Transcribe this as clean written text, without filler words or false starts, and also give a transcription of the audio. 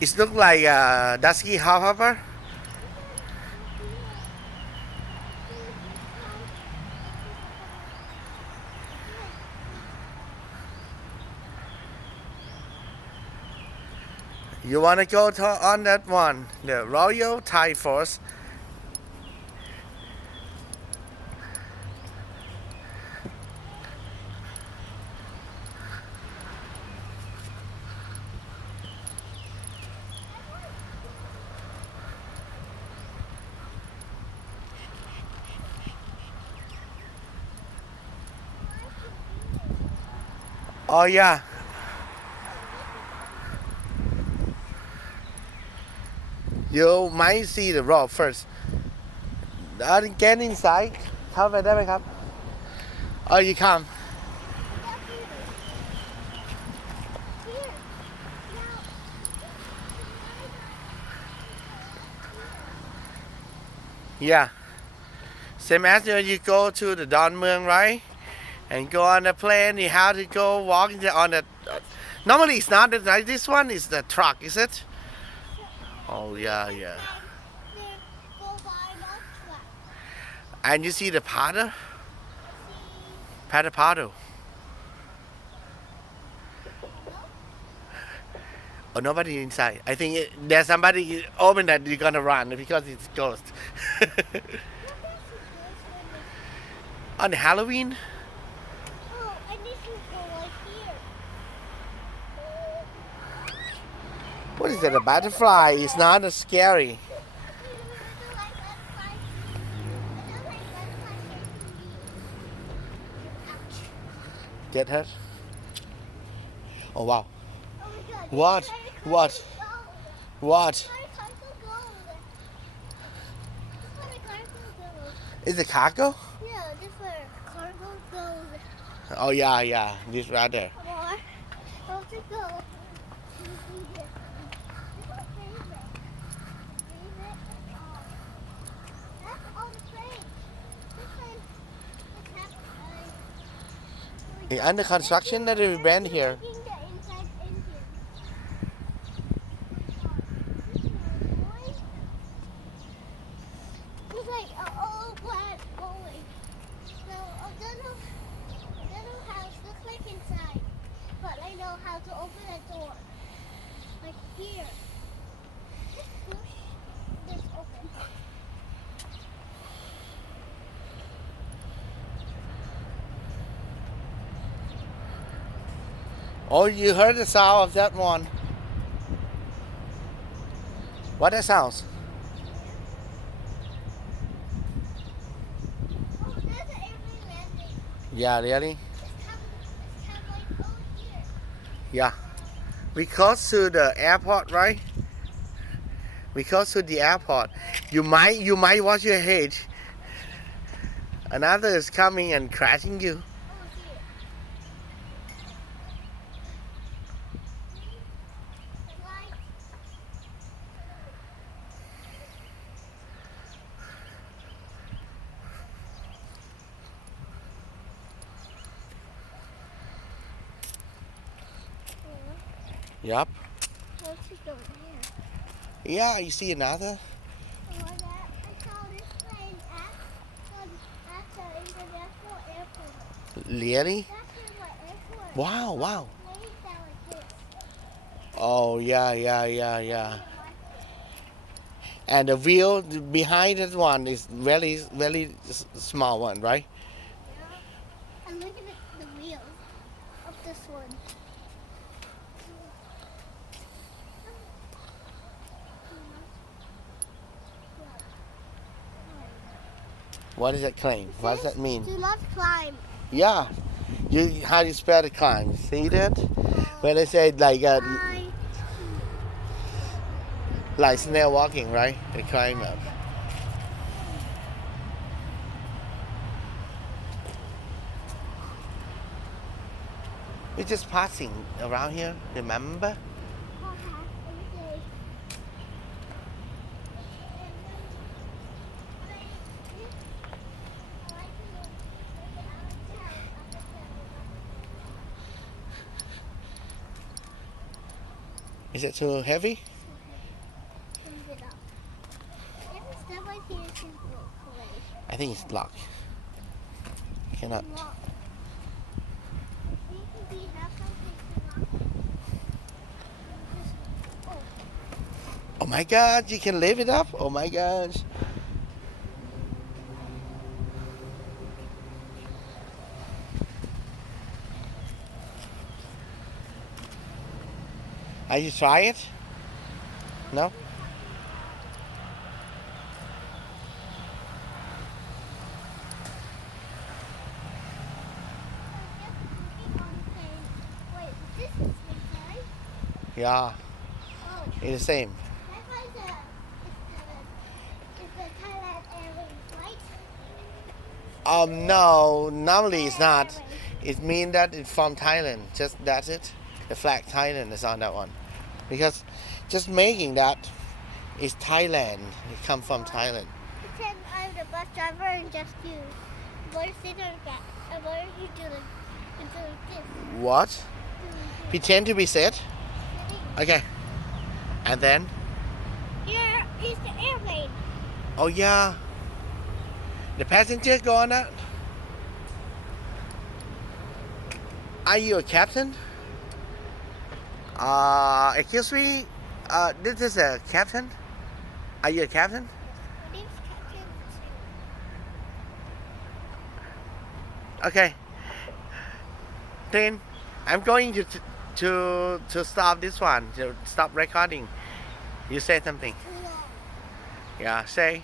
It looks like a dusky hopper. You want to go on that one, the Royal Thai Force. Oh yeah, you might see the road first. Get inside เข้าไปได้ไหมครับ Oh you come. Yeah. Same as you go to the Don Mueang, right? And go on the plane, you have to go walk on the. Normally it's not like this one. Is the truck, is it? Oh yeah, yeah. And you see the paddle, paddle. Oh, nobody inside. I think there's somebody open that you're gonna run because it's ghost. On Halloween. What is it? A butterfly? It's not scary. Get hurt? Oh wow. What? What? What? Is it cargo? Yeah, this where cargo goes. Oh yeah, yeah. This right there. More. How to go? That's all the train. This one is Under construction that we been here. making the inside engine. It's like an old black going. So a little house looks like inside, but I know how to open a door. Like here. Just push this open. Oh, you heard the sound of that one. What that sounds? Oh, there's an airplane landing. Yeah, really? It's kind of like over here. Yeah. We close to the airport, right? We close to the airport. You might watch your head. Another is coming and crashing you. Oh, here. The light. Yep. Let's just go here. Yeah, you see another? I saw this plane at the international airport. Really? That's in my airport. Wow, wow. Planes sound like this. Oh, yeah, yeah, yeah, yeah. And the wheel behind that one is very, very small one, right? Yeah. And look at the wheels of this one. What does that claim? What does that mean? Do not climb. Yeah. How do you spell the climb? See that? When they say like snail walking, right? They climb up. We're just passing around here, remember? Is it too heavy? think it's locked. Cannot. Lock. Maybe we have something to lock. Oh, Oh my God! You can lift it up. Oh my gosh! Are you try it? No. wait, this is Mr.belly? Yeah, Oh, it's the same. that's why it's the Thailand Airways, right? No, normally it's Thailand not. Airways. It means that it's from Thailand. Just that's it. The flag Thailand is on that one. Because just making that is Thailand. It come from Thailand. Pretend I'm the bus driver and just you. What is it on the back? And what are you doing? You're doing this. What? Doing this. Pretend to be sit. Sitting. Okay. And then? Here is the airplane. Oh yeah. The passenger go on that. Are you a captain? Excuse me. This is a captain. Are you a captain? My name's Captain Okay. Then I'm going to stop this one. To stop recording. You say something. Too long. Yeah. Say.